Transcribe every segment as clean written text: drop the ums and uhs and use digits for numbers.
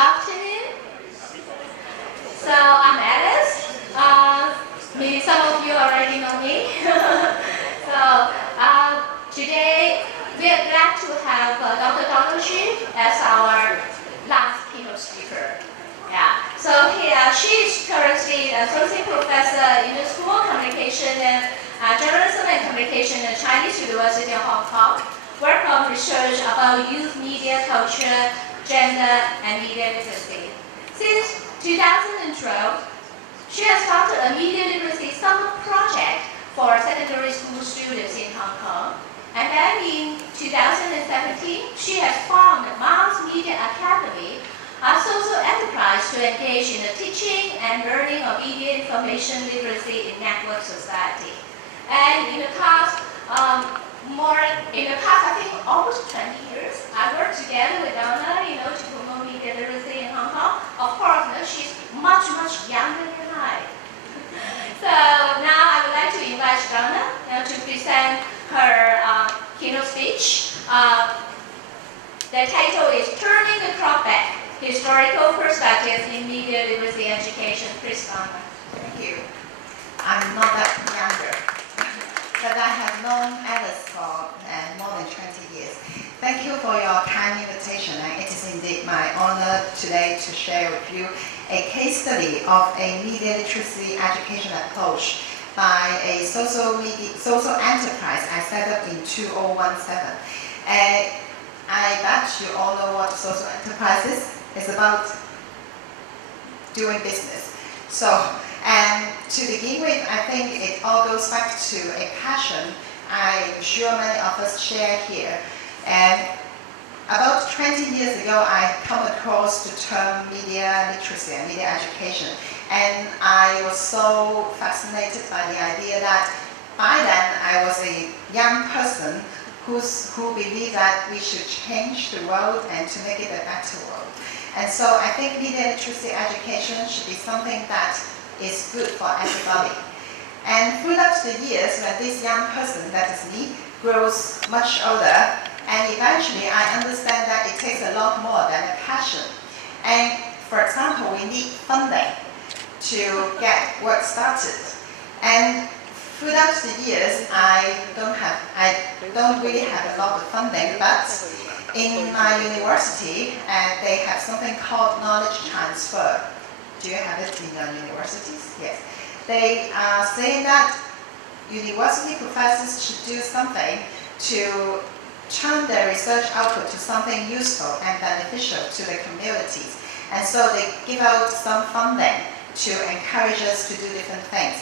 afternoon. So I'm Alice. Maybe some of you already know me. Today we are glad to have Dr. Donna as our last keynote speaker. Yeah. So she is currently an associate professor in the School of Communication and Journalism and Communication at Chinese University of Hong Kong. Work on research about youth media culture, gender, and media literacy. Since 2012, she has founded a media literacy summer project for secondary school students in Hong Kong. And then in 2017, she has founded Mass Media Academy, a social enterprise to engage in the teaching and learning of media information literacy in network society. And in the past, I think almost 20 years, I worked together with Donna, to promote media literacy in Hong Kong. Of course, she's much younger than I. So now I would like to invite Donna to present her keynote speech. The title is Turning the Clock Back, Historical Perspectives in Media Literacy Education. Please, Donna. Thank you. I'm not that younger, but I have known Alice for more than 20 years. Thank you for your kind invitation, and it is indeed my honor today to share with you a case study of a media literacy education approach by a social enterprise I set up in 2017. I bet you all know what social enterprise is. It's about doing business. And to begin with, I think it all goes back to a passion I'm sure many of us share here. And about 20 years ago, I come across the term media literacy and media education. And I was so fascinated by the idea that by then I was a young person who believed that we should change the world and to make it a better world. And so I think media literacy education should be something that is good for everybody. And throughout the years, when this young person, that is me, grows much older, and eventually I understand that it takes a lot more than a passion. And for example, we need funding to get work started. And throughout the years, I don't really have a lot of funding, but in my university, they have something called knowledge transfer. Do you have it in your universities? Yes. They are saying that university professors should do something to turn their research output to something useful and beneficial to the communities. And so they give out some funding to encourage us to do different things.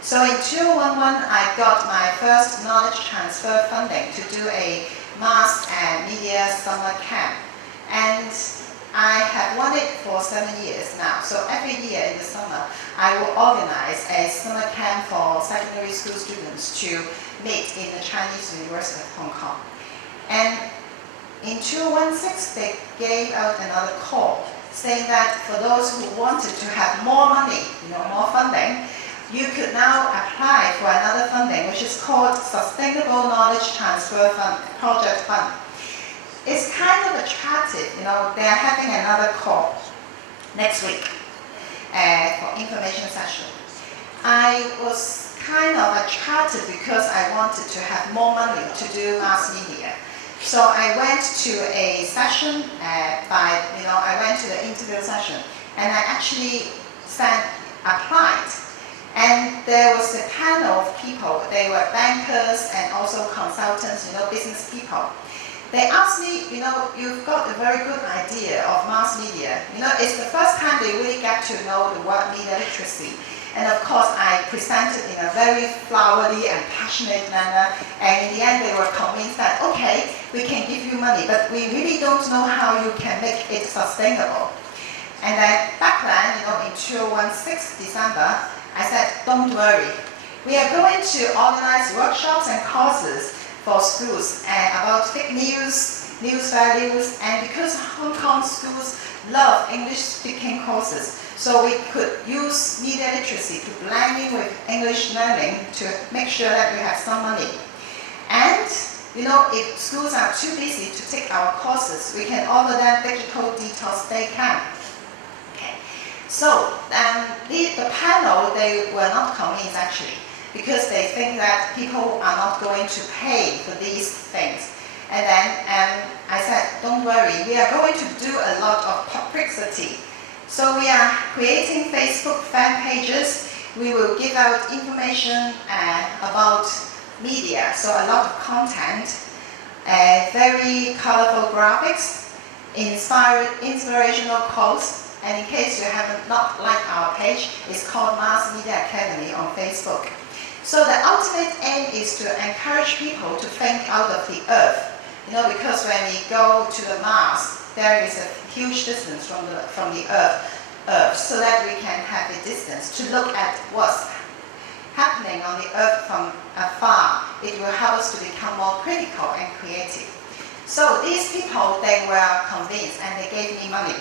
So in 2011, I got my first knowledge transfer funding to do a mass and media summer camp. And I have won it for 7 years now. So every year in the summer, I will organize a summer camp for secondary school students to meet in the Chinese University of Hong Kong. And in 2016, they gave out another call saying that for those who wanted to have more money, more funding, you could now apply for another funding, which is called Sustainable Knowledge Transfer Fund, Project Fund. It's kind of attractive, they are having another call next week for information session. I was kind of attracted because I wanted to have more money to do mass media. So I went to a session I went to the interview session, and I actually applied. And there was a panel of people. They were bankers and also consultants, business people. They asked me, you've got a very good idea of mass media. It's the first time they really get to know the word media literacy. And of course, I presented in a very flowery and passionate manner. And in the end, they were convinced that, okay, we can give you money, but we really don't know how you can make it sustainable. And then back then, in 2016 December, I said, don't worry. We are going to organize workshops and courses for schools about fake news, news values, and because Hong Kong schools love English-speaking courses, so we could use media literacy to blend in with English learning to make sure that we have some money. And if schools are too busy to take our courses, we can offer them digital detox day camp. So the panel, they were not convinced actually, because they think that people are not going to pay for these things. And then I said, don't worry, we are going to do a lot of publicity. So we are creating Facebook fan pages. We will give out information about media, so a lot of content, very colorful graphics, inspirational quotes. And in case you haven't not liked our page, it's called Mass Media Academy on Facebook. So the ultimate aim is to encourage people to think out of the earth. Because when we go to the Mars, there is a huge distance from the earth, so that we can have a distance to look at what's happening on the earth from afar. It will help us to become more critical and creative. So these people, they were convinced and they gave me money.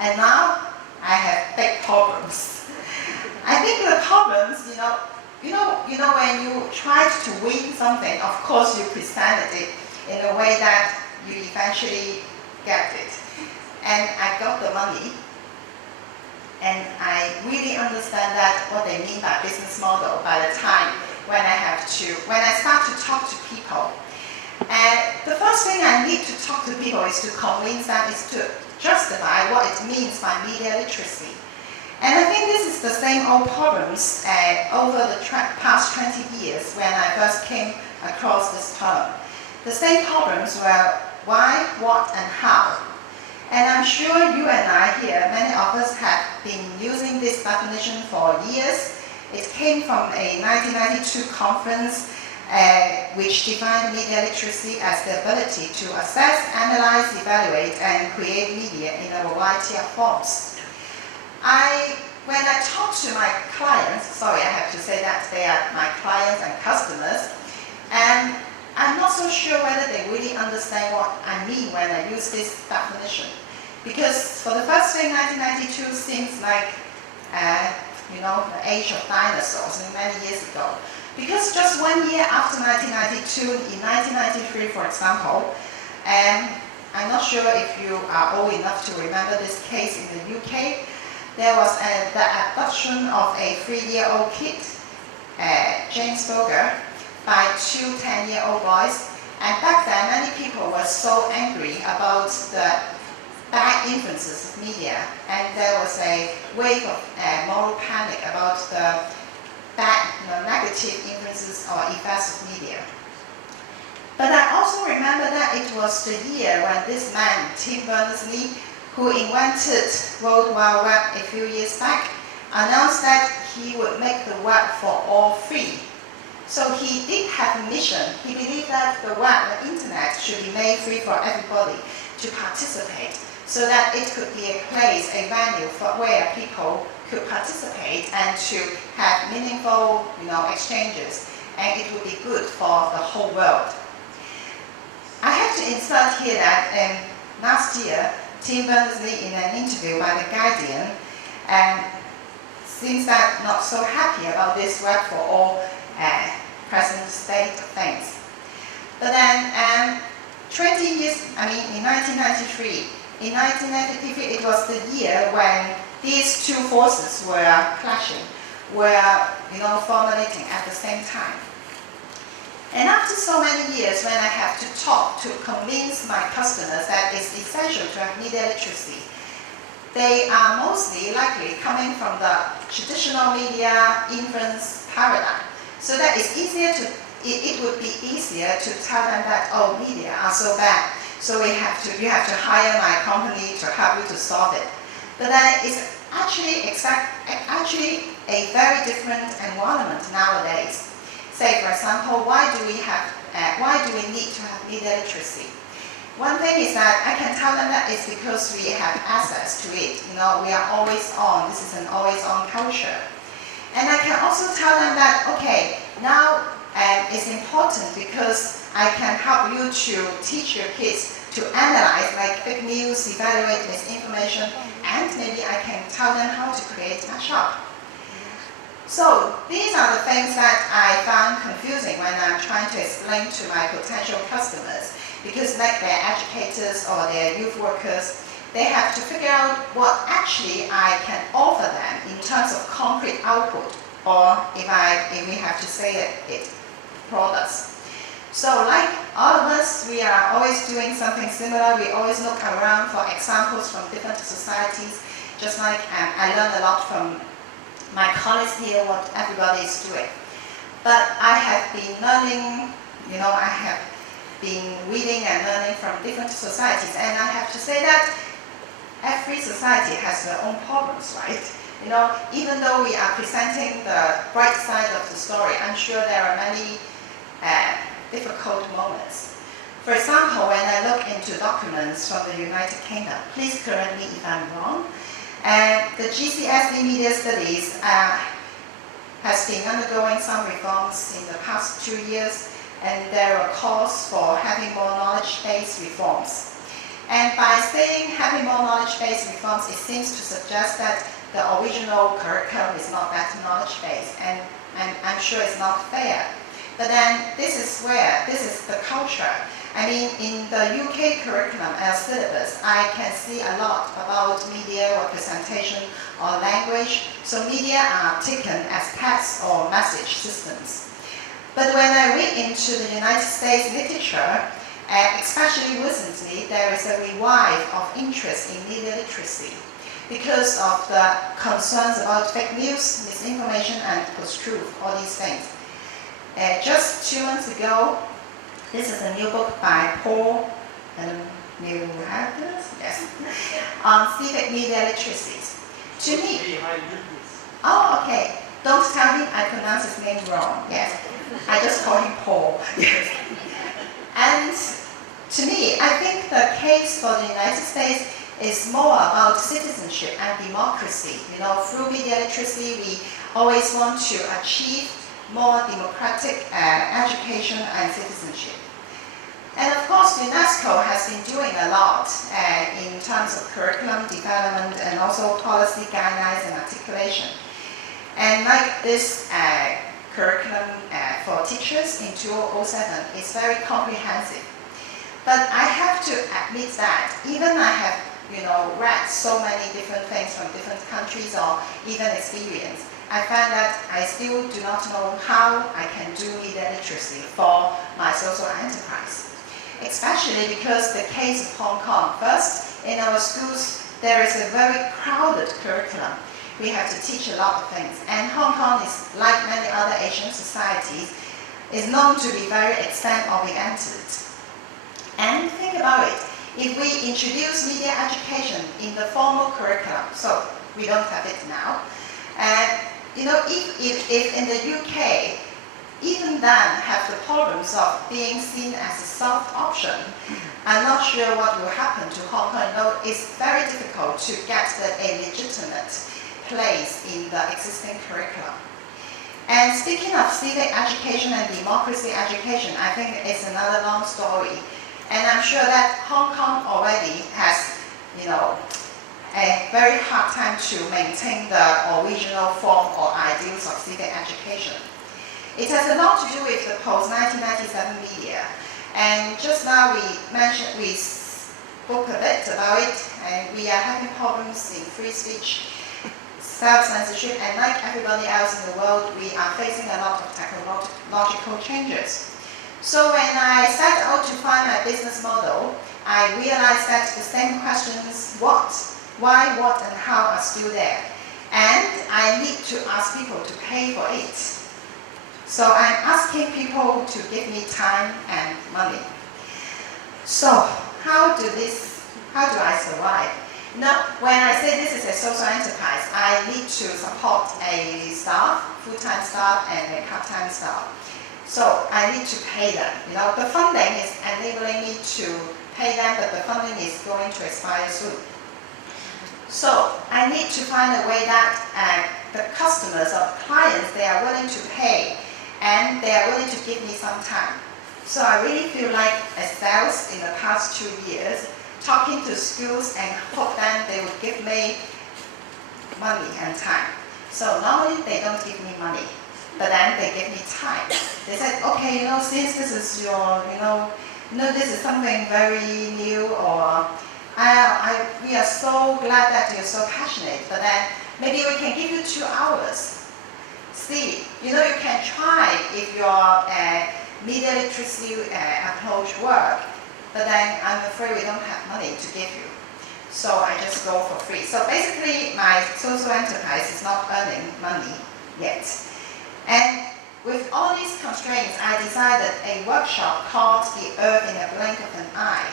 And now I have big problems. I think the problems, when you try to win something, of course you presented it in a way that you eventually get it. And I got the money, and I really understand that what they mean by business model by the time when I start to talk to people. And the first thing I need to talk to people is to convince them, is to justify what it means by media literacy. And I think this is the same old problems over the past 20 years when I first came across this term. The same problems were why, what, and how. And I'm sure you and I here, many of us have been using this definition for years. It came from a 1992 conference which defined media literacy as the ability to assess, analyze, evaluate, and create media in a variety of forms. When I talk to my clients, sorry, I have to say that they are my clients and customers, and I'm not so sure whether they really understand what I mean when I use this definition. Because for the first thing, 1992 seems like, the age of dinosaurs many years ago. Because just 1 year after 1992, in 1993, for example, I'm not sure if you are old enough to remember this case in the UK, there was the abduction of a 3-year-old kid, James Boger, by 2 10-year-old boys. And back then, many people were so angry about the bad influences of media, and there was a wave of moral panic about the bad, negative influences or effects of media. But I also remember that it was the year when this man, Tim Berners-Lee, who invented World Wide Web a few years back, announced that he would make the web for all free. So he did have a mission. He believed that the web, the internet, should be made free for everybody to participate, so that it could be a place, a venue for where people could participate and to have meaningful, exchanges, and it would be good for the whole world. I have to insert here that last year, Tim Berners-Lee, in an interview by The Guardian, seems that not so happy about this web for all present state of things. But then 20 years, in 1993, it was the year when these two forces were clashing, were formulating at the same time. And after so many years, when I have to talk to convince my customers that it's essential to have media literacy, they are mostly likely coming from the traditional media inference paradigm. So that it's easier it would be easier to tell them that, media are so bad, so you have to hire my company to help you to solve it. But then it's actually a very different environment nowadays. Say, for example, why do we need to have media literacy? One thing is that I can tell them that it's because we have access to it. We are always on. This is an always on culture. And I can also tell them that, okay, now it's important because I can help you to teach your kids to analyze like fake news, evaluate misinformation, and maybe I can tell them how to create a shop. So these are the things that I found confusing when I'm trying to explain to my potential customers, because like they're educators or they're youth workers, they have to figure out what actually I can offer them in terms of concrete output, or if we have to say it, products. So like all of us, we are always doing something similar. We always look around for examples from different societies. Just like I learned a lot from my colleagues here, what everybody is doing. But I have been learning, I have been reading and learning from different societies, and I have to say that every society has their own problems, right? Even though we are presenting the bright side of the story, I'm sure there are many difficult moments. For example, when I look into documents from the United Kingdom, please correct me if I'm wrong, the GCSE media studies has been undergoing some reforms in the past 2 years, and there are calls for having more knowledge-based reforms. And by saying having more knowledge-based reforms, it seems to suggest that the original curriculum is not that knowledge-based, and I'm sure it's not fair. But then this is the culture. I mean, in the UK curriculum and syllabus, I can see a lot about media representation or language. So media are taken as text or message systems. But when I read into the United States literature, especially recently, there is a revive of interest in media literacy because of the concerns about fake news, misinformation, and post-truth, all these things. Just 2 months ago, this is a new book by Prof. You have this? Yes. On civic media literacy. To me, oh, okay. Don't tell me I pronounce his name wrong. Yes. I just call him Paul. Yes. And to me, I think the case for the United States is more about citizenship and democracy. Through media literacy, we always want to achieve more democratic education and citizenship. And of course, UNESCO has been doing a lot in terms of curriculum development and also policy guidelines and articulation. And like this curriculum for teachers in 2007 is very comprehensive. But I have to admit that even I have read so many different things from different countries or even experience, I find that I still do not know how I can do media literacy for my social enterprise. Especially because the case of Hong Kong. First, in our schools, there is a very crowded curriculum. We have to teach a lot of things. And Hong Kong is, like many other Asian societies, is known to be very extent-oriented. And think about it. If we introduce media education in the formal curriculum, so we don't have it now, and if in the UK, even then have the problems of being seen as a soft option, I'm not sure what will happen to Hong Kong. It's very difficult to get a legitimate place in the existing curriculum. And speaking of civic education and democracy education, I think it's another long story. And I'm sure that Hong Kong already has, a very hard time to maintain the original form or ideals of civic education. It has a lot to do with the post-1997 media. And just now we spoke a bit about it, and we are having problems in free speech, self-censorship, and like everybody else in the world, we are facing a lot of technological changes. So when I set out to find my business model, I realized that the same questions, what, why, what, and how are still there. And I need to ask people to pay for it. So I'm asking people to give me time and money. So how do I survive? Now, when I say this is a social enterprise, I need to support a staff, full-time staff and a part-time staff. So I need to pay them. The funding is enabling me to pay them, but the funding is going to expire soon. So I need to find a way that the customers or clients, they are willing to pay and they are willing to give me some time. So I really feel like a sales in the past 2 years, talking to schools and hope that they would give me money and time. So normally they don't give me money, but then they give me time. They said, okay, since this is your, this is something very new, or we are so glad that you're so passionate, but then maybe we can give you 2 hours. See, you can try if your media literacy approach work, but then I'm afraid we don't have money to give you. So I just go for free. So basically, my social enterprise is not earning money yet. And with all these constraints, I decided a workshop called The Earth in a Blink of an Eye.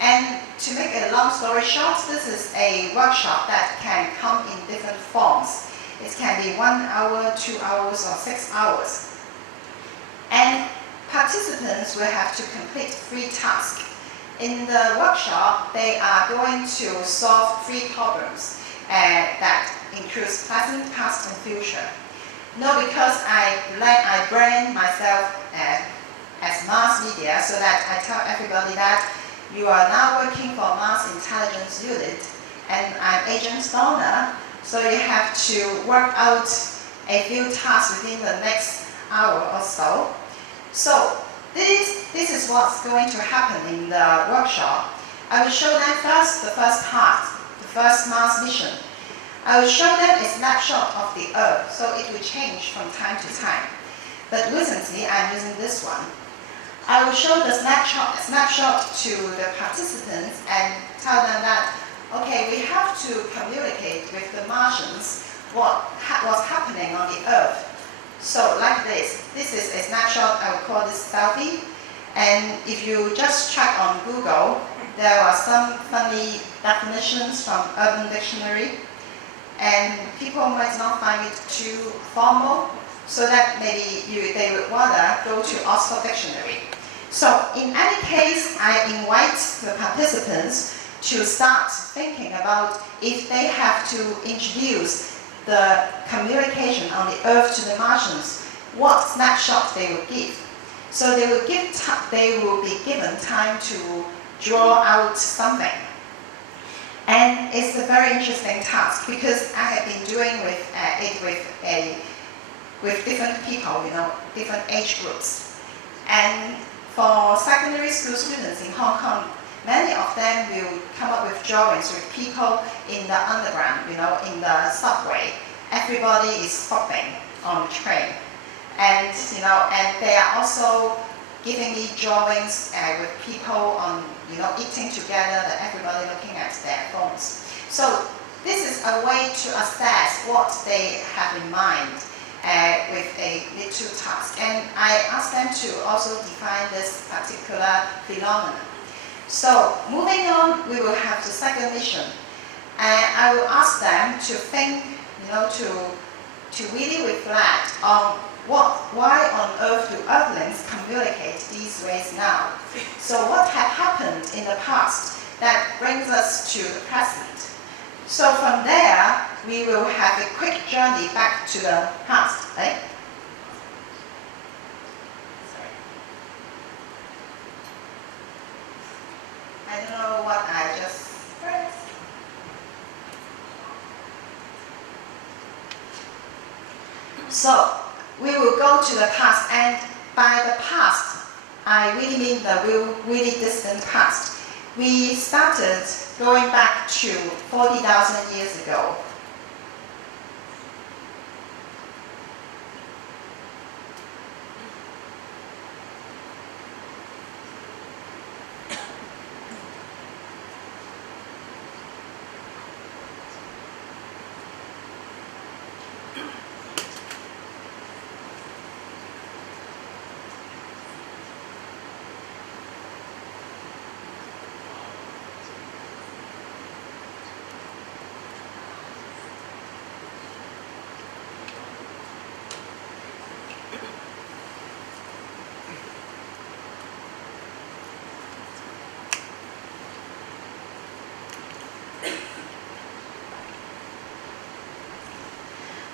And to make a long story short, this is a workshop that can come in different forms. It can be 1 hour, 2 hours, or 6 hours. And participants will have to complete 3 tasks. In the workshop, they are going to solve 3 problems that includes present, past, and future. No, because I brand myself as mass media, so that I tell everybody that you are now working for Mass Intelligence Unit, and I'm Agent Donna, so you have to work out a few tasks within the next hour or so. So this is what's going to happen in the workshop. I will show them first the first task, the first Mars mission. I will show them a snapshot of the Earth, so it will change from time to time. But recently, I'm using this one. I will show the snapshot to the participants and tell them that, okay, we have to communicate with the Martians what's happening on the Earth. So like this is a snapshot. I will call this selfie. And if you just check on Google, there are some funny definitions from Urban Dictionary, and people might not find it too formal, so that maybe they would rather go to Oxford Dictionary. So in any case, I invite the participants to start thinking about if they have to introduce the communication on the Earth to the Martians, what snapshot they would give. So they will be given time to draw out something. And it's a very interesting task because I have been doing it with different people, different age groups. And for secondary school students in Hong Kong, many of them will come up with drawings with people in the underground, in the subway. Everybody is stopping on the train. And they are also giving me drawings with people on, eating together, and everybody looking at their phones. So this is a way to assess what they have in mind with a little task. And I asked them to also define this particular phenomenon. So moving on, we will have the second mission. And I will ask them to think, to really reflect on why on earth do Earthlings communicate these ways now? So what had happened in the past that brings us to the present? So from there, we will have a quick journey back to the past, right? I don't know what I just pressed. So we will go to the past, and by the past, I really mean the really distant past. We started going back to 40,000 years ago.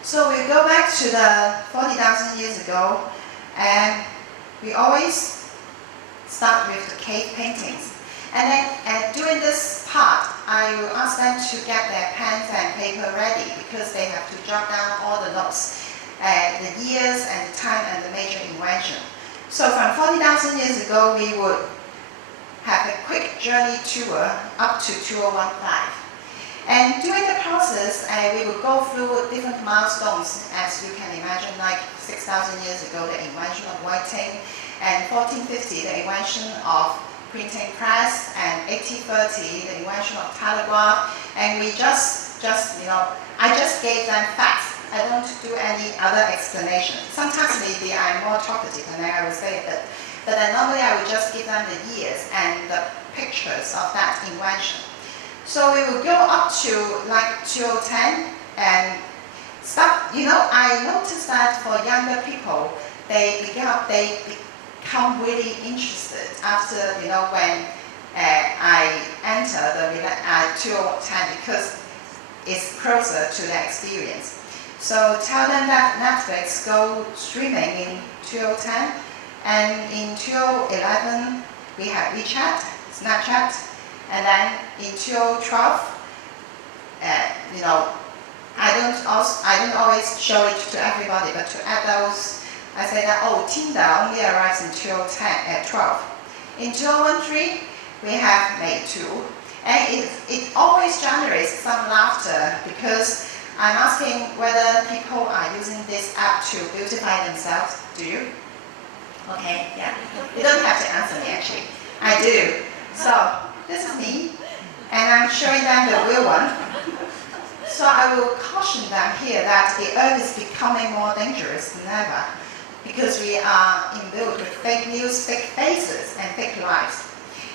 So we go back to the 40,000 years ago, and we always start with the cave paintings. And then during this part, I will ask them to get their pens and paper ready because they have to jot down all the notes, the years and the time and the major invention. So from 40,000 years ago, we would have a quick journey tour up to 2015. And during the process, we will go through different milestones, as you can imagine, like 6,000 years ago, the invention of writing, and 1450, the invention of printing press, and 1830, the invention of telegraph. And we I just gave them facts. I don't do any other explanation. Sometimes maybe I'm more talkative, and then I will say that. But then normally I will just give them the years and the pictures of that invention. So we will go up to like 2010 and start. I noticed that for younger people, they become really interested after when I enter the 2010 because it's closer to their experience. So tell them that Netflix go streaming in 2010, and in 2011 we have WeChat, Snapchat. And then in 2012, I don't always show it to everybody, but to adults, I say that, Tinder only arrives in 2012. In 2013, we have May 2, and it always generates some laughter because I'm asking whether people are using this app to beautify themselves. Do you? Okay, yeah. You don't have to answer me actually. I do. So, this is me, and I'm showing them the real one. So I will caution them here that the earth is becoming more dangerous than ever because we are imbued with fake news, fake faces, and fake lives.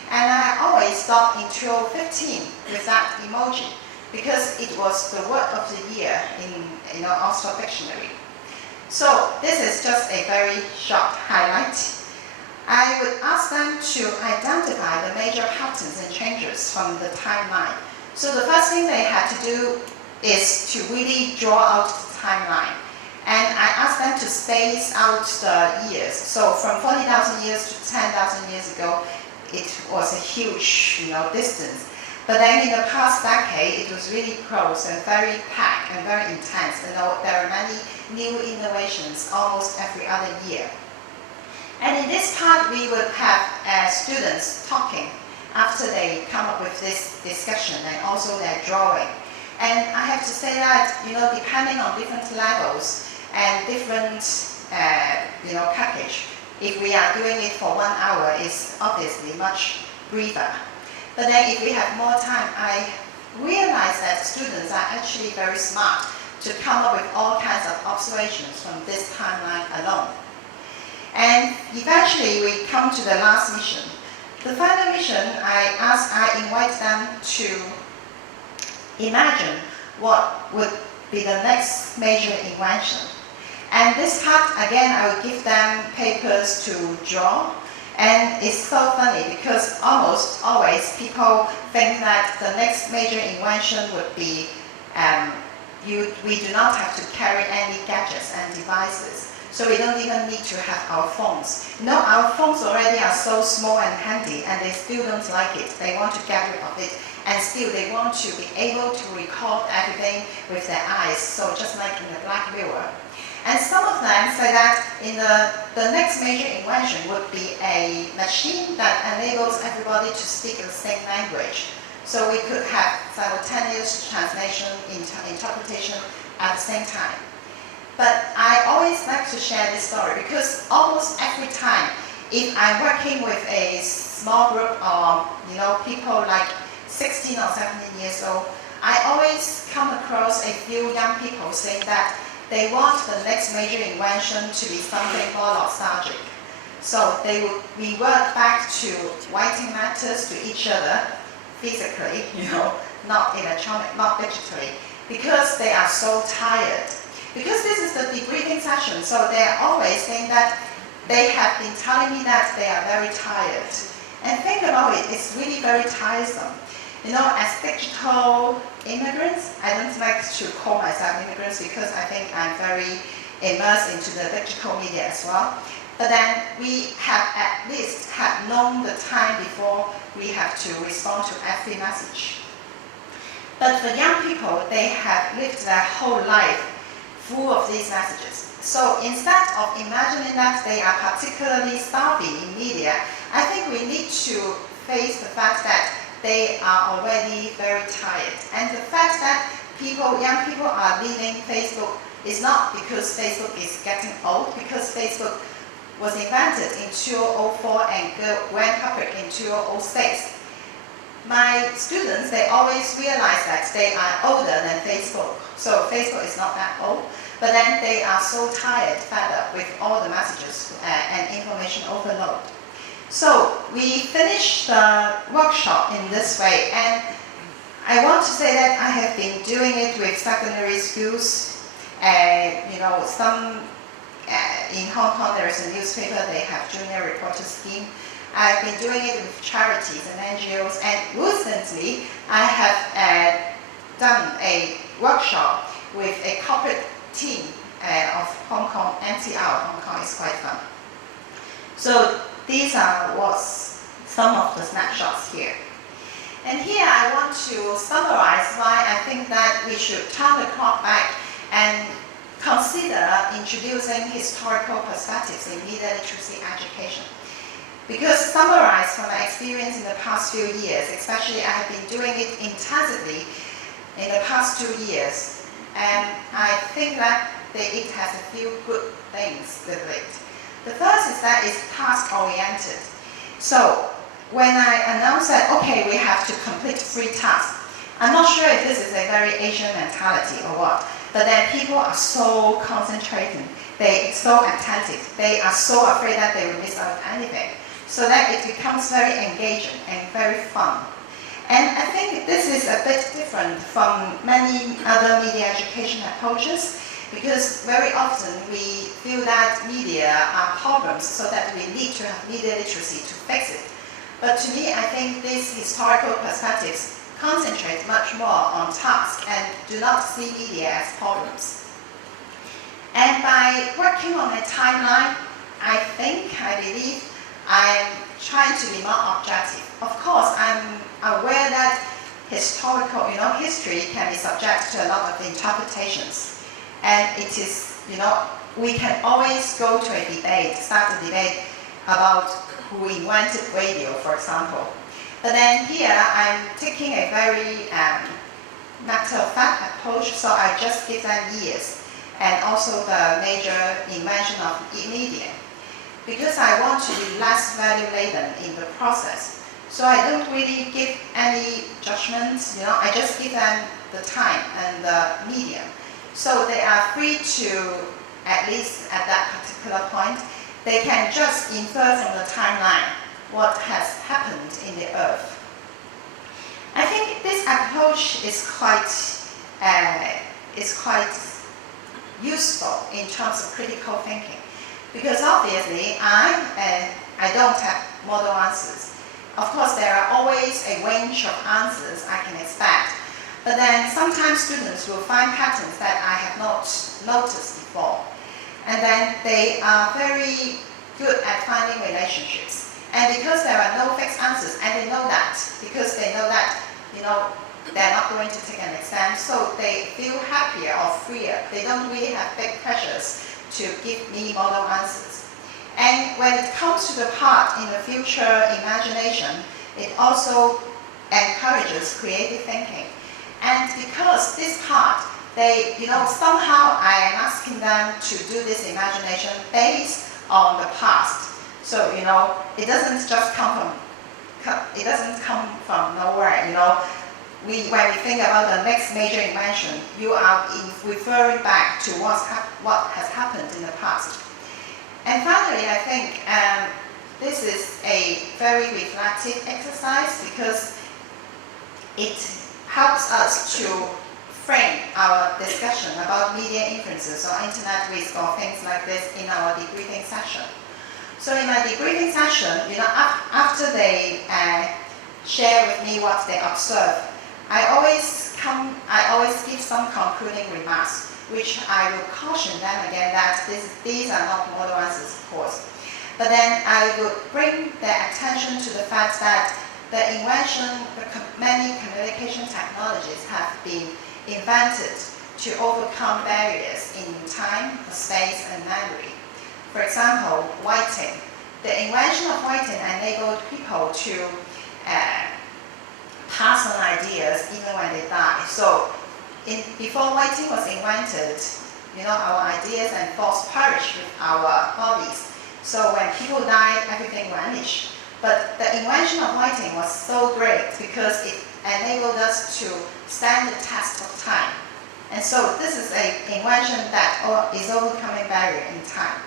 And I always stop in 2015 with that emoji because it was the word of the year in Oxford Dictionary. So this is just a very short highlight. I would ask them to identify the major patterns and changes from the timeline. So the first thing they had to do is to really draw out the timeline. And I asked them to space out the years. So from 40,000 years to 10,000 years ago, it was a huge distance. But then in the past decade, it was really close and very packed and very intense. And there are many new innovations almost every other year. And in this part, we would have students talking after they come up with this discussion and also their drawing. And I have to say that, depending on different levels and different, package, if we are doing it for 1 hour, it's obviously much briefer. But then if we have more time, I realize that students are actually very smart to come up with all kinds of observations from this timeline alone. And eventually we come to the last mission. The final mission, I invite them to imagine what would be the next major invention. And this part, again, I will give them papers to draw. And it's so funny because almost always people think that the next major invention would be we do not have to carry any gadgets and devices. So we don't even need to have our phones. Our phones already are so small and handy, and they still don't like it. They want to get rid of it, and still they want to be able to record everything with their eyes, so just like in the Black Mirror. And some of them say that in the next major invention would be a machine that enables everybody to speak the same language. So we could have simultaneous translation, interpretation at the same time. But I always like to share this story because almost every time, if I'm working with a small group of people like 16 or 17 years old, I always come across a few young people saying that they want the next major invention to be something more nostalgic. So they will revert back to writing letters to each other physically, not electronic, not digitally, because they are so tired. Because this is the debriefing session, so they are always saying that they have been telling me that they are very tired. And think about it, it's really very tiresome. As digital immigrants, I don't like to call myself immigrants because I think I'm very immersed into the digital media as well. But then we have at least known the time before we have to respond to every message. But for young people, they have lived their whole life full of these messages. So instead of imagining that they are particularly savvy in media, I think we need to face the fact that they are already very tired. And the fact that young people are leaving Facebook is not because Facebook is getting old, because Facebook was invented in 2004 and went public in 2006. My students, they always realize that they are older than Facebook. So Facebook is not that old, but then they are so tired, fed up with all the messages and information overload. So we finished the workshop in this way, and I want to say that I have been doing it with secondary schools. Some in Hong Kong there is a newspaper, they have junior reporter scheme. I've been doing it with charities and NGOs, and recently I have done a workshop with a corporate team of Hong Kong, NCR Hong Kong is quite fun. So these are some of the snapshots here. And here I want to summarize why I think that we should turn the clock back and consider introducing historical perspectives in media literacy education. Because summarized from my experience in the past few years, especially I have been doing it intensively in the past 2 years, and I think that it has a few good things with it. The first is that it's task-oriented. So when I announced that, okay, we have to complete 3 tasks, I'm not sure if this is a very Asian mentality or what, but then people are so concentrating, they are so attentive, they are so afraid that they will miss out anything, so that it becomes very engaging and very fun. And I think this is a bit different from many other media education approaches, because very often we feel that media are problems, so that we need to have media literacy to fix it. But to me, I think these historical perspectives concentrate much more on tasks and do not see media as problems. And by working on a timeline, I believe, I'm trying to be more objective. Of course, I'm aware that history can be subject to a lot of interpretations. And it is, we can always go to a debate, start a debate about who invented radio, for example. But then here, I'm taking a very matter-of-fact approach, so I just give them years, and also the major invention of media, because I want to be less value-laden in the process. So I don't really give any judgments, I just give them the time and the medium. So they are free to, at least at that particular point, they can just infer from the timeline what has happened in the earth. I think this approach is quite useful in terms of critical thinking, because obviously I don't have model answers. Of course, there are always a range of answers I can expect, but then sometimes students will find patterns that I have not noticed before, and then they are very good at finding relationships. And because there are no fixed answers, and they know that, because they know that, they're not going to take an exam, so they feel happier or freer. They don't really have big pressures to give me model answers. And when it comes to the part in the future imagination, it also encourages creative thinking. And because this part, they, somehow I am asking them to do this imagination based on the past. So, it doesn't just come from nowhere, when we think about the next major invention, you are referring back to what has happened in the past. And finally, I think this is a very reflective exercise, because it helps us to frame our discussion about media inferences or internet risk or things like this in our debriefing session. So in my debriefing session, after they share with me what they observe, I always give some concluding remarks, which I will caution them again that these are not model answers, of course. But then I will bring their attention to the fact that many communication technologies have been invented to overcome barriers in time, space, and memory. For example, writing. The invention of writing enabled people to pass on ideas even when they die. So before writing was invented, our ideas and thoughts perish with our bodies. So when people die, everything vanished. But the invention of writing was so great because it enabled us to stand the test of time. And so this is an invention that is overcoming barrier in time.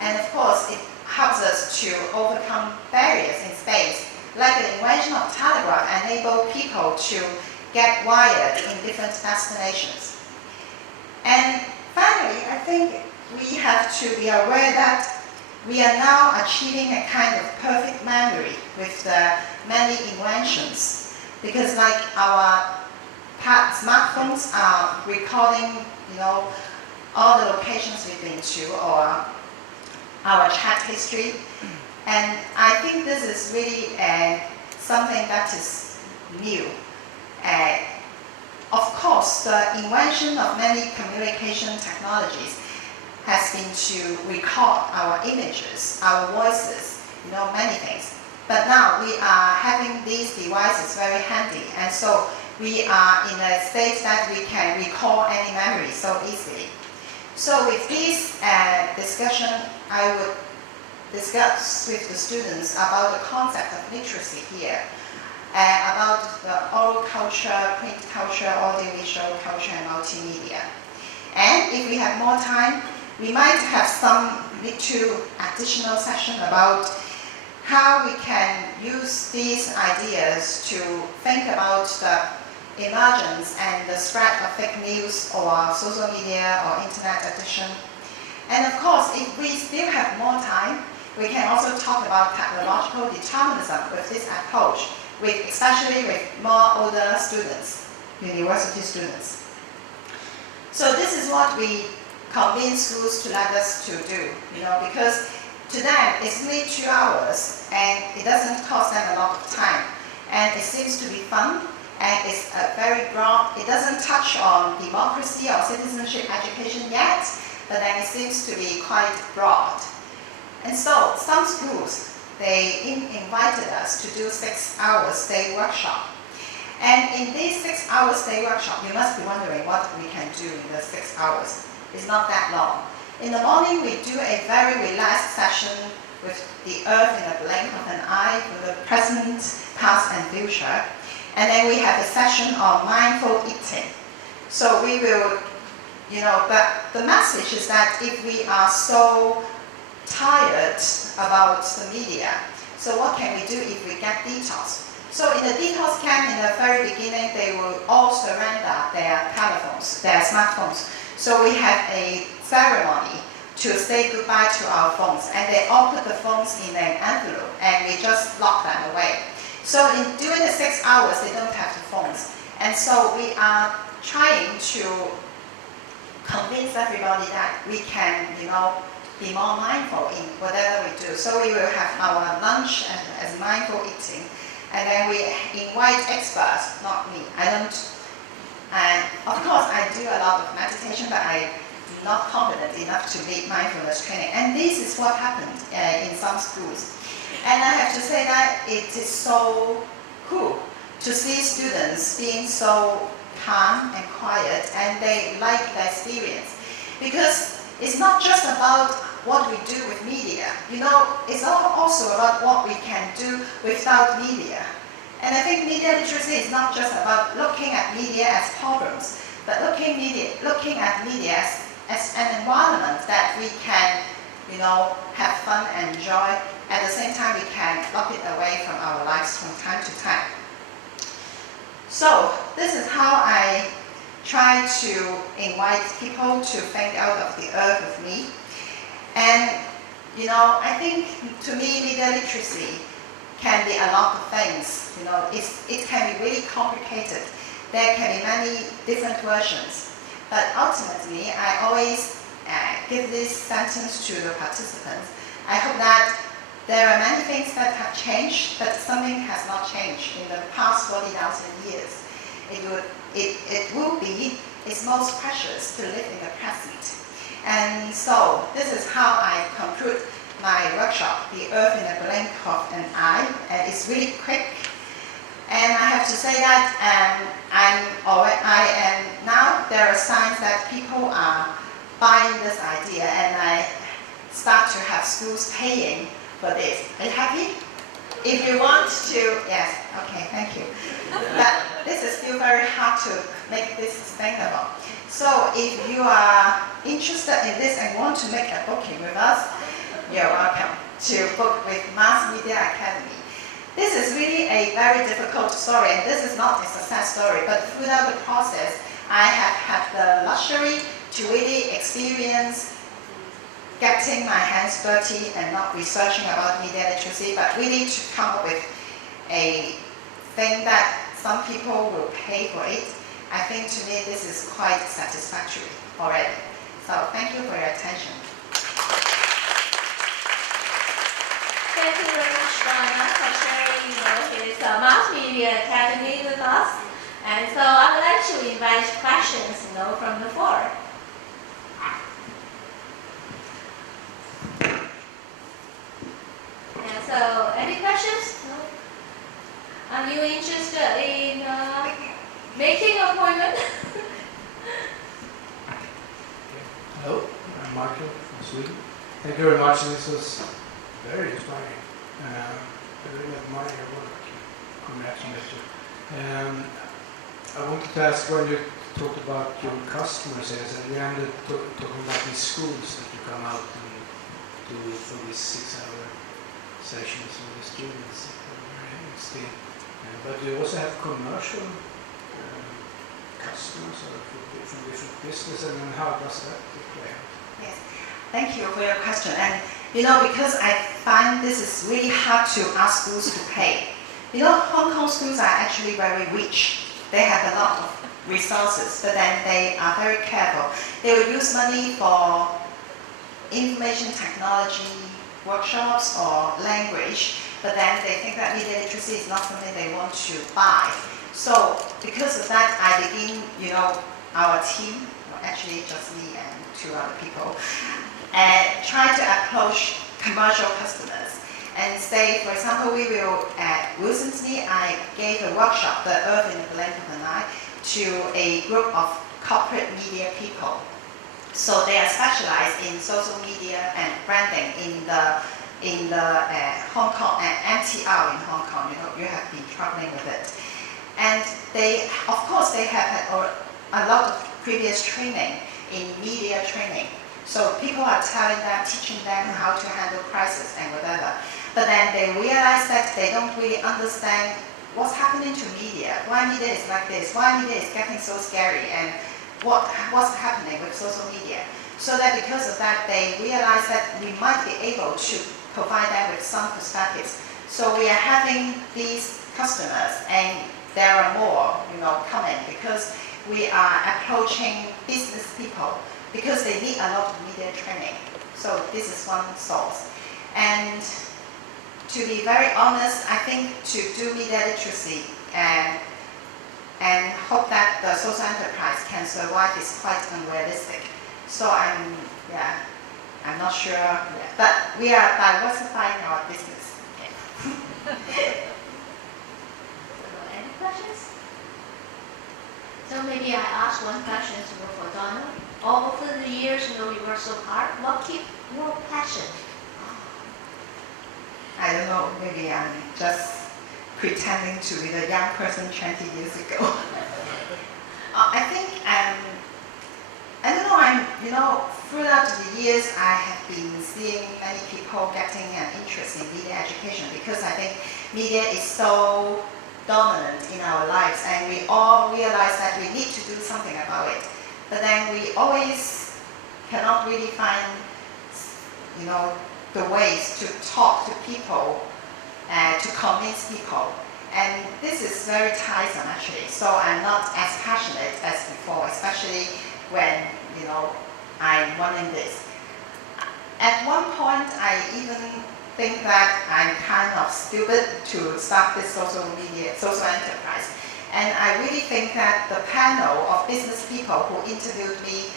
And of course, it helps us to overcome barriers in space. Like the invention of telegraph enabled people to get wired in different destinations. And finally, I think we have to be aware that we are now achieving a kind of perfect memory with the many inventions. Because like our smartphones are recording, all the locations we've been to or our chat history. And I think this is really something that is new. Of course, the invention of many communication technologies has been to record our images, our voices, many things. But now we are having these devices very handy, and so we are in a state that we can recall any memory so easily. So with this discussion, I would discuss with the students about the concept of literacy here, about the oral culture, print culture, audiovisual culture, and multimedia. And if we have more time, we might have some little additional session about how we can use these ideas to think about the emergence and the spread of fake news or social media or internet addiction. And of course, if we still have more time, we can also talk about technological determinism with this approach, especially with more older students, university students. So this is what we convince schools to let us to do, because to them it's only 2 hours and it doesn't cost them a lot of time. And it seems to be fun and it's very broad. It doesn't touch on democracy or citizenship education yet, but then it seems to be quite broad. And so some schools, they invited us to do 6 hours day workshop. And in these 6 hours day workshop, you must be wondering what we can do in the 6 hours. It's not that long. In the morning, we do a very relaxed session with the earth in a blink of an eye, with the present, past, and future. And then we have a session on mindful eating. So we will, the message is that if we are so tired about the media, so what can we do if we get detox? So in the detox camp, in the very beginning, they will all surrender their telephones, their smartphones. So we have a ceremony to say goodbye to our phones, and they all put the phones in an envelope, and we just lock them away. So during the 6 hours, they don't have the phones. And so we are trying to convince everybody that we can, be more mindful in whatever we do. So we will have our lunch as mindful eating, and then we invite experts, not me. And of course, I do a lot of meditation, but I'm not confident enough to lead mindfulness training. And this is what happened in some schools. And I have to say that it is so cool to see students being so calm and quiet, and they like the experience. Because it's not just about what we do with media. It's also about what we can do without media. And I think media literacy is not just about looking at media as problems, but looking at media as an environment that we can, have fun and enjoy. At the same time, we can lock it away from our lives from time to time. So this is how I try to invite people to think out of the earth with me. And, I think to me, media literacy can be a lot of things. It can be really complicated. There can be many different versions. But ultimately, I always give this sentence to the participants. I hope that there are many things that have changed, but something has not changed in the past 40,000 years. It will be its most precious to live in the present. And so this is how I conclude my workshop, The Earth in a Blink of an Eye. And it's really quick. And I have to say that now there are signs that people are buying this idea, and I start to have schools paying for this. Are you happy? If you want to, yes, okay, thank you. But this is still very hard to make this sustainable. So if you are interested in this and want to make a booking with us, you're welcome to book with Mass Media Academy. This is really a very difficult story, and this is not a success story, but throughout the process, I have had the luxury to really experience getting my hands dirty and not researching about media literacy, but really to come up with a thing that some people will pay for it. I think to me this is quite satisfactory already. So thank you for your attention. Thank you very much, Donna, for sharing his Mass Media Academy with us. And so I would like to invite questions from the floor. And so, any questions? No? Are you interested in making an appointment? Hello, I'm Michael from Sweden. Thank you very much. This was very inspiring. I really admire your work. Congratulations. I wanted to ask, when you talked about your customers, and you ended talking about these schools that you come out and do for these 6-hour sessions with the students. Very interesting. But you also have commercial customers from different businesses, and how does that play out? Yes, thank you for your question. And because I find this is really hard to ask schools to pay. Hong Kong schools are actually very rich. They have a lot of resources, but then they are very careful. They will use money for information technology workshops or language, but then they think that media literacy is not something they want to buy. So because of that, I begin, our team, actually just me and 2 other people, try to approach commercial customers and say, for example, we will, recently I gave a workshop, The Earth in the Blink of an Eye, to a group of corporate media people. So they are specialized in social media and branding in the Hong Kong MTR in Hong Kong. You have been traveling with it, and they, of course, they have had a lot of previous training in media training. So people are telling them, teaching them how to handle crisis and whatever. But then they realize that they don't really understand what's happening to media, why media is like this, why media is getting so scary, and what's happening with social media. So that because of that, they realize that we might be able to provide them with some perspectives. So we are having these customers, and there are more, coming, because we are approaching business people because they need a lot of media training. So this is one source. And to be very honest, I think to do media literacy and hope that the social enterprise can survive is quite unrealistic. So I'm not sure, but we are diversifying our business. Any questions? So maybe I ask one question for Donna. All over the years, you work so hard. What keeps your passion? I don't know, maybe I'm just pretending to be the young person 20 years ago. I think, I don't know, throughout the years, I have been seeing many people getting an interest in media education because I think media is so dominant in our lives, and we all realize that we need to do something about it. But then we always cannot really find, the ways to talk to people, to convince people. And this is very tiresome actually, so I'm not as passionate as before, especially when, I'm running this. At one point, I even think that I'm kind of stupid to start this social enterprise. And I really think that the panel of business people who interviewed me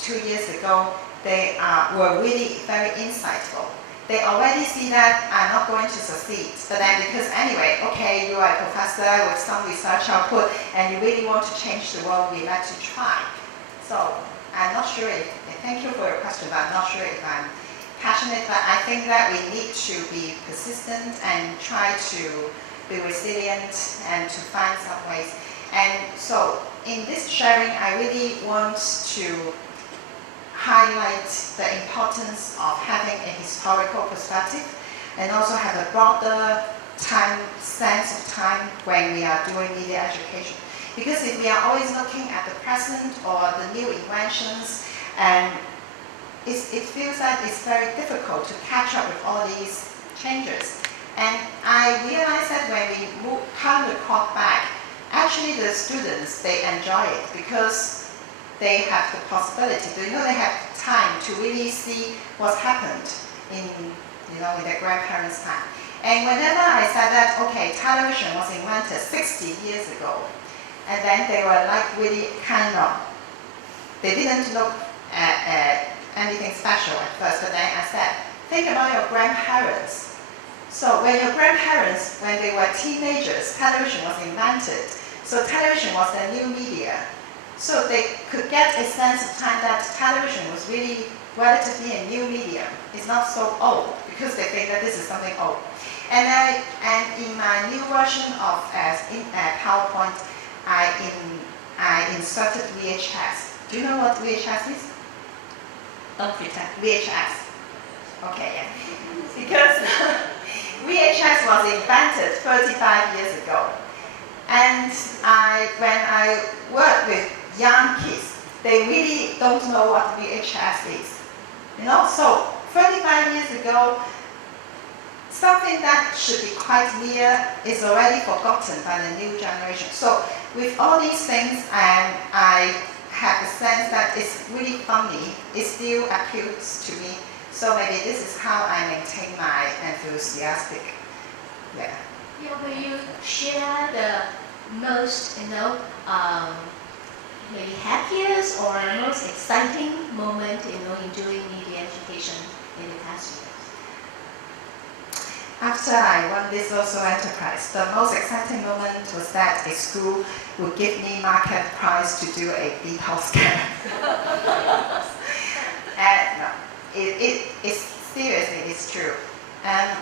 2 years ago, they were really very insightful. they already see that I'm not going to succeed. But then because anyway, okay, you are a professor with some research output and you really want to change the world, we like to try. So I'm not sure if, thank you for your question, but I'm not sure if I'm passionate, but I think that we need to be persistent and try to be resilient and to find some ways. And so in this sharing, I really want to highlight the importance of having a historical perspective and also have a broader sense of time when we are doing media education. Because if we are always looking at the present or the new inventions, and it feels like it's very difficult to catch up with all these changes. And I realized that when we turn the clock back, actually the students, they enjoy it because they have the possibility, they have time to really see what's happened in their grandparents' time. And whenever I said that, okay, television was invented 60 years ago, and then they were like really they didn't look at anything special at first, but then I said, think about your grandparents. So when your grandparents, when they were teenagers, television was invented. So television was the new media. So they could get a sense of time that television was really relatively a new medium. It's not so old because they think that this is something old. And in my new version of PowerPoint, I inserted VHS. Do you know what VHS is? Don't pretend. VHS. Okay, yeah. Because VHS was invented 35 years ago. And when I work with young kids, they really don't know what VHS is. So 35 years ago, something that should be quite near is already forgotten by the new generation. So with all these things, I have the sense that it's really funny. It still appeals to me. So maybe this is how I maintain my enthusiastic. Yeah. Will you share the most, maybe happiest or most exciting moment, in doing media education in the past years? After I won this also enterprise, the most exciting moment was that a school would give me market price to do a detail scan. And no, it's seriously, it's true. And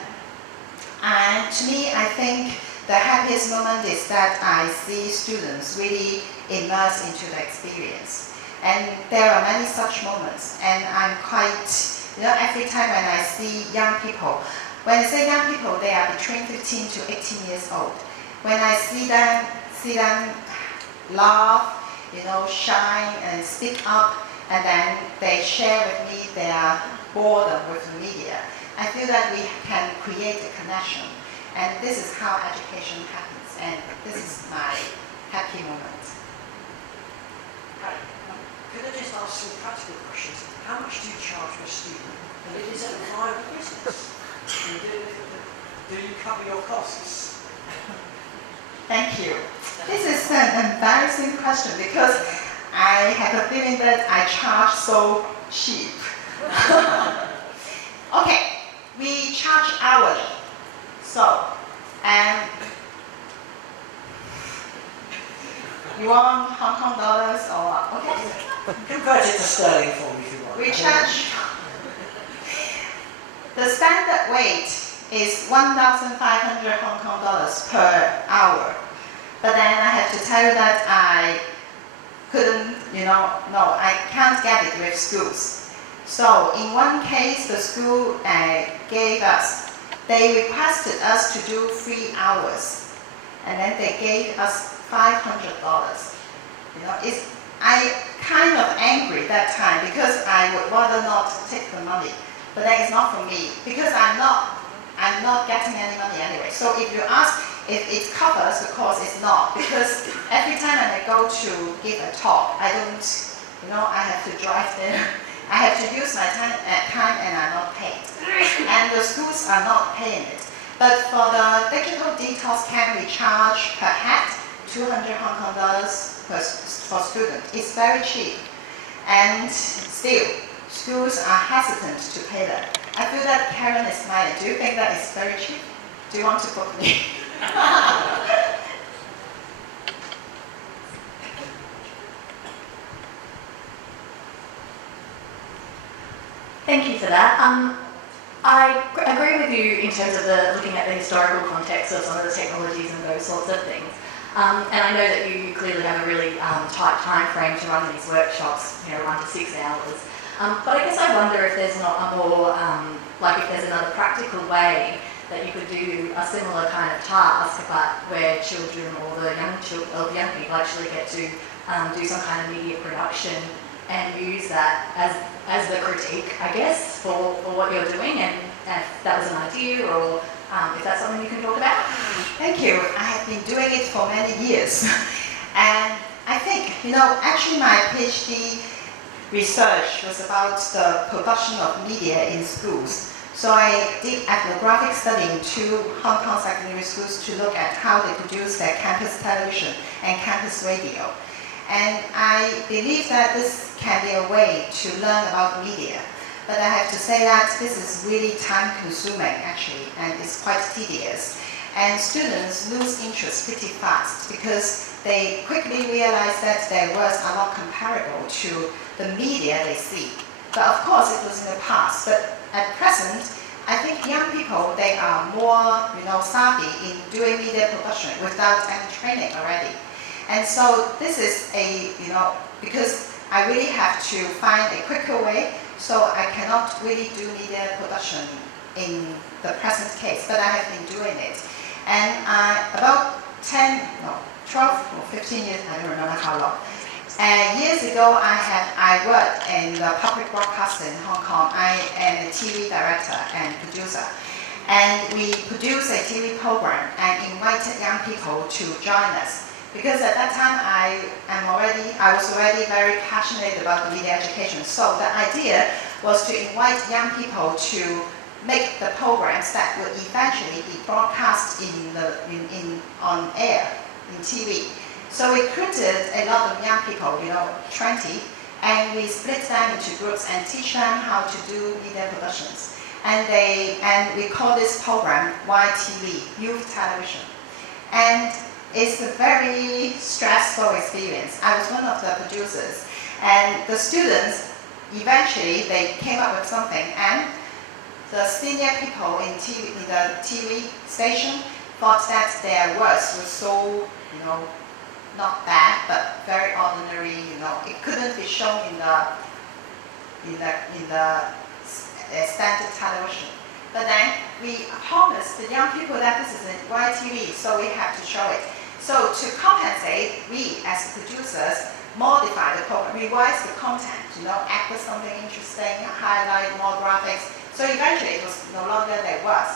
to me, I think the happiest moment is that I see students really immerse into the experience. And there are many such moments. And I'm quite, every time when I see young people, when I say young people, they are between 15 to 18 years old. When I see them laugh, shine and speak up, and then they share with me their boredom with the media, I feel that we can create a connection. And this is how education happens. And this is my happy moment. Hi. Could I just ask some practical questions? How much do you charge for a student? And it is a private business. Do you cover your costs? Thank you. This is an embarrassing question because I have a feeling that I charge so cheap. Okay, we charge hourly. So, you want Hong Kong dollars or what? Okay. Convert it to sterling for me if you want. We charge, the standard rate is 1,500 Hong Kong dollars per hour. But then I have to tell you that I couldn't, I can't get it with schools. So in one case, the school they requested us to do 3 hours. And then they gave us $500. I kind of angry that time because I would rather not take the money. But that is not for me because I'm not getting any money anyway. So if you ask if it covers the cost, it's not, because every time I go to give a talk, I don't, I have to drive there. I have to use my time and I'm not paid. And the schools are not paying it. But for the digital detox camp, we charge per hat 200 Hong Kong dollars for student. It's very cheap. And still, schools are hesitant to pay that. I feel that Karen is smiling. Do you think that is very cheap? Do you want to book me? Thank you for that. I agree with you in terms of looking at the historical context of some of the technologies and those sorts of things. And I know that you clearly have a really tight time frame to run these workshops, 1 to 6 hours. But I guess I wonder if there's not a more, if there's another practical way that you could do a similar kind of task, but where children or the young people actually get to do some kind of media production and use that as the critique, I guess, for what you're doing, and if that was an idea, or if that's something you can talk about. Thank you. I have been doing it for many years. And I think, actually my PhD research was about the production of media in schools. So I did ethnographic study in 2 Hong Kong secondary schools to look at how they produce their campus television and campus radio. And I believe that this can be a way to learn about media. But I have to say that this is really time-consuming, actually, and it's quite tedious. And students lose interest pretty fast because they quickly realize that their words are not comparable to the media they see. But of course, it was in the past. But at present, I think young people, they are more, savvy in doing media production without any training already. And so this is because I really have to find a quicker way, so I cannot really do media production in the present case, but I have been doing it. And about 12 or 15 years, I don't remember how long. And years ago, I worked in the public broadcasting in Hong Kong. I am a TV director and producer. And we produced a TV program and invited young people to join us. Because at that time, I was already very passionate about media education. So the idea was to invite young people to make the programs that would eventually be broadcast on air, in TV. So we recruited a lot of young people, 20, and we split them into groups and teach them how to do media productions. And we call this program YTV, Youth Television. And it's a very stressful experience. I was one of the producers, and the students eventually they came up with something, and the senior people in the TV station thought that their words were so, not bad, but very ordinary. It couldn't be shown in the standard television. But then we promised the young people that this is a YTV, so we have to show it. So to compensate, we as producers modify the program, revise the content, add with something interesting, highlight more graphics. So eventually it was no longer their words.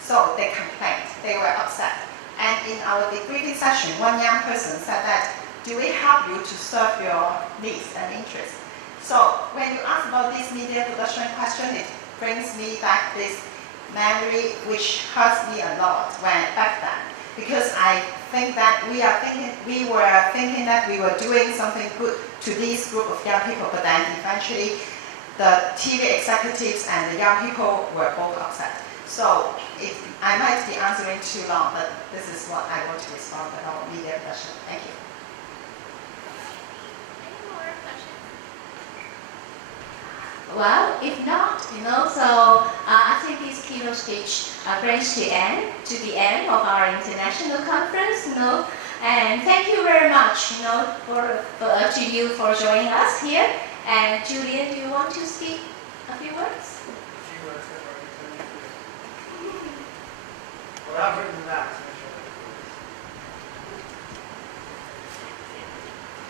So they complained, they were upset. And in our debriefing session, one young person said that, do we help you to serve your needs and interests? So when you ask about this media production question, it brings me back this memory which hurts me a lot back then. Because I think that we were thinking that we were doing something good to this group of young people, but then eventually the TV executives and the young people were both upset. So I might be answering too long, but this is what I want to respond about media production. Thank you. Any more questions? Well, if not, so I think this keynote speech brings to the end of our international conference, and thank you very much, to you for joining us here. And Julian, do you want to speak a few words? Well, I've written that.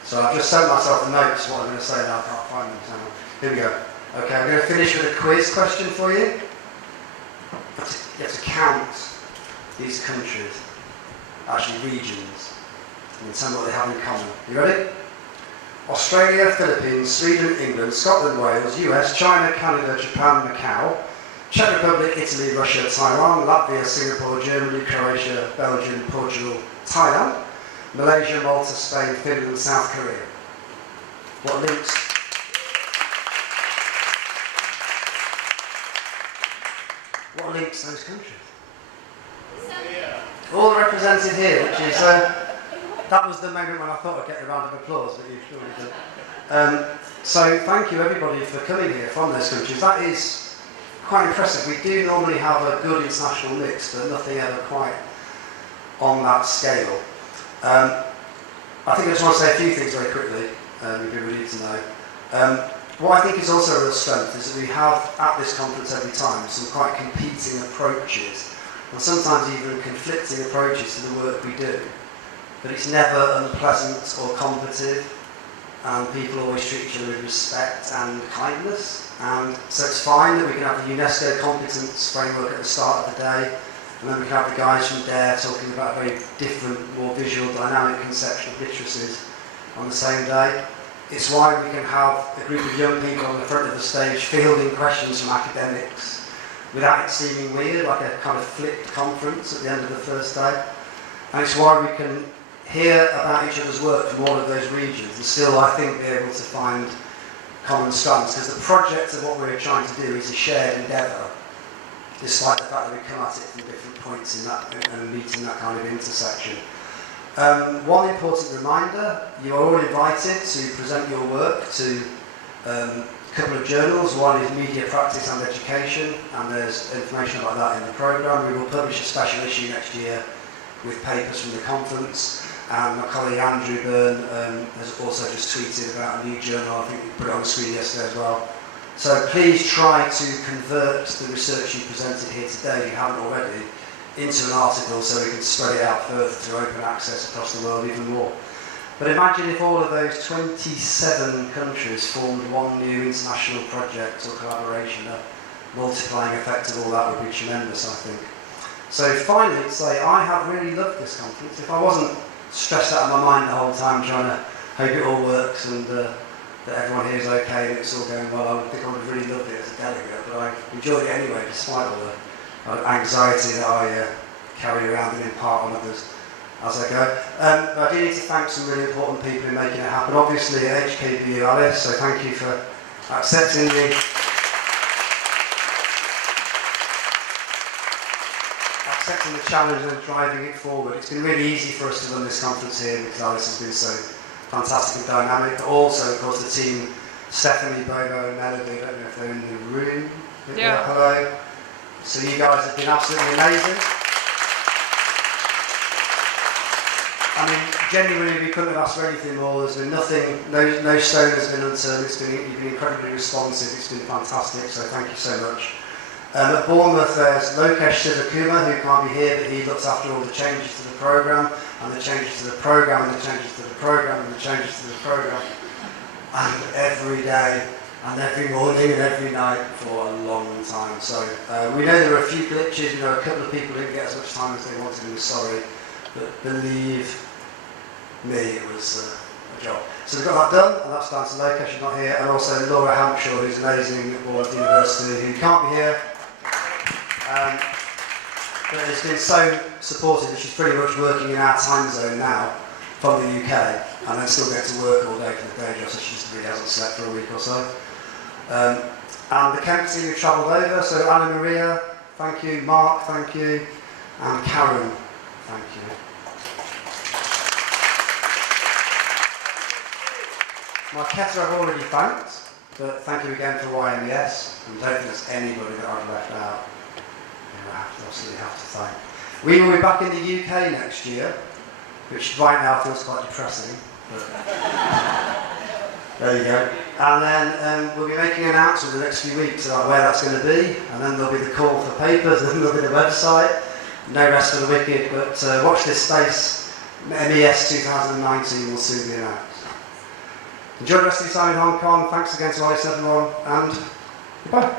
So I've just sent myself the notes, what I'm going to say, and I can't find them. So here we go. Okay, I'm going to finish with a quiz question for you. You have to count these countries, actually regions, and tell me what they have in common. You ready? Australia, Philippines, Sweden, England, Scotland, Wales, US, China, Canada, Japan, Macau, Czech Republic, Italy, Russia, Taiwan, Latvia, Singapore, Germany, Croatia, Belgium, Portugal, Thailand, Malaysia, Malta, Spain, Finland, South Korea. What links? what links those countries? All represented here, which is, that was the moment when I thought I'd get a round of applause, but you've surely done. So thank you everybody for coming here from those countries. That is quite impressive. We do normally have a good international mix, but nothing ever quite on that scale. I think I just want to say a few things very quickly, you'd be relieved to know. What I think is also a real strength is that we have at this conference every time some quite competing approaches, and sometimes even conflicting approaches to the work we do. But it's never unpleasant or combative, and people always treat each other with respect and kindness. And so it's fine that we can have the UNESCO competence framework at the start of the day, and then we can have the guys from DARE talking about very different, more visual, dynamic conceptual literacies on the same day. It's why we can have a group of young people on the front of the stage fielding questions from academics without it seeming weird, like a kind of flipped conference at the end of the first day. And it's why we can hear about each other's work from all of those regions and still, I think, be able to find common strands, because the project of what we're trying to do is a shared endeavour, despite the fact that we come at it from different points in that and meet in that kind of intersection. One important reminder, you are all invited to present your work to a couple of journals. One is Media Practice and Education, and there's information about that in the programme. We will publish a special issue next year with papers from the conference. And my colleague Andrew Byrne has also just tweeted about a new journal. I think we put it on the screen yesterday as well. So please try to convert the research you presented here today, if you haven't already, into an article so we can spread it out further to open access across the world even more. But imagine if all of those 27 countries formed one new international project or collaboration. The multiplying effect of all that would be tremendous, I think. So finally, to say, I have really loved this conference. If I wasn't stressed out of my mind the whole time trying to hope it all works and that everyone here is okay and it's all going well, I think I would have really loved it as a delegate, but I enjoyed it anyway, despite all the anxiety that I carry around and impart on others as I go. But I do need to thank some really important people in making it happen. Obviously HKBU Alice, so thank you for accepting the challenge and driving it forward. It's been really easy for us to run this conference here because Alice has been so fantastic and dynamic. But also, of course, the team, Stephanie, Bobo and Melody, I don't know if they're in the room. Yeah. Hello. So you guys have been absolutely amazing. I mean, genuinely, we couldn't have asked for anything more. There's been nothing, no stone has been unturned. You've been incredibly responsive. It's been fantastic, so thank you so much. At Bournemouth, there's Lokesh Sivakumar, who can't be here, but he looks after all the changes to the programme, and the changes to the programme, and the changes to the programme, and the changes to the programme. And every day, and every morning, and every night for a long time. So we know there are a few glitches, we know a couple of people didn't get as much time as they wanted, and we're sorry, but believe me, it was a job. So we've got that done, and that's down to Lokesh, who's not here, and also Laura Hampshire, who's amazing at Bournemouth University, who can't be here. But has been so supportive that she's pretty much working in our time zone now from the UK, and then still get to work all day for the day job, so she just really hasn't slept for a week or so. And the Kent team who travelled over, so Anna Maria, thank you, Mark, thank you, and Karen, thank you. My Keta I've already thanked, but thank you again for MES, and don't think there's anybody that I've left out. I absolutely have to thank. We will be back in the UK next year, which right now feels quite depressing, but there you go. And then we'll be making an announcement in the next few weeks about where that's going to be, and then there'll be the call for papers, and then there'll be the website. No rest for the wicked, but watch this space. MES 2019 will soon be announced. Enjoy the rest of your time in Hong Kong. Thanks again to Alice, everyone, and goodbye.